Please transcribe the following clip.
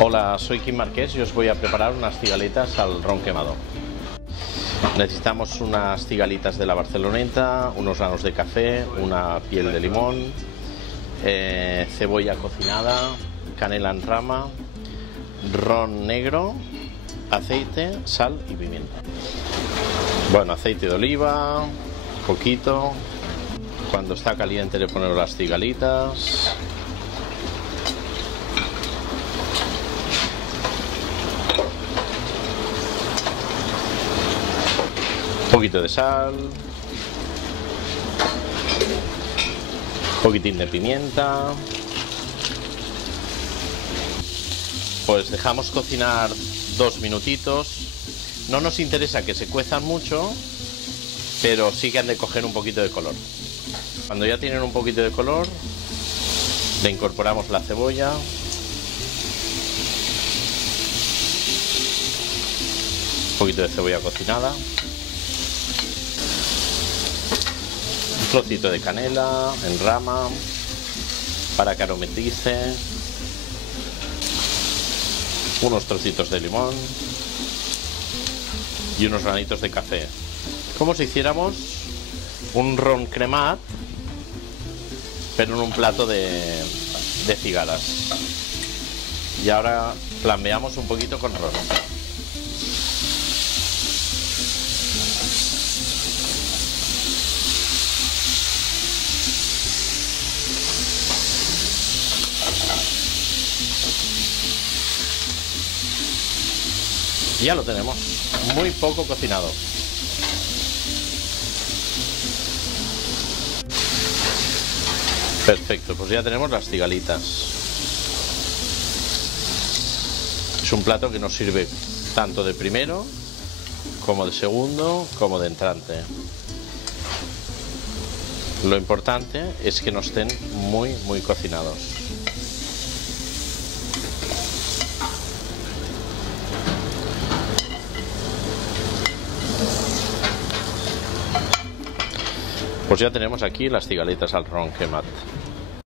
Hola, soy Quim Marqués y os voy a preparar unas cigaletas al ron quemado. Necesitamos unas cigalitas de la Barceloneta, unos granos de café, una piel de limón, cebolla cocinada, canela en rama, ron negro, aceite, sal y pimienta. Bueno, aceite de oliva, poquito. Cuando está caliente le ponemos las cigalitas. Un poquito de sal, un poquitín de pimienta. Pues dejamos cocinar 2 minutitos. No nos interesa que se cuezan mucho, pero sí que han de coger un poquito de color. Cuando ya tienen un poquito de color, le incorporamos la cebolla. Un poquito de cebolla cocinada. Un trocito de canela en rama para que aromatice. Unos trocitos de limón y unos granitos de café. Como si hiciéramos un ron cremat, pero en un plato de cigalas. Y ahora flambeamos un poquito con ron. Y ya lo tenemos, muy poco cocinado. Perfecto, pues ya tenemos las cigalitas. Es un plato que nos sirve tanto de primero, como de segundo, como de entrante. Lo importante es que no estén muy cocinados. Pues ya tenemos aquí las cigaletas al ron quemat.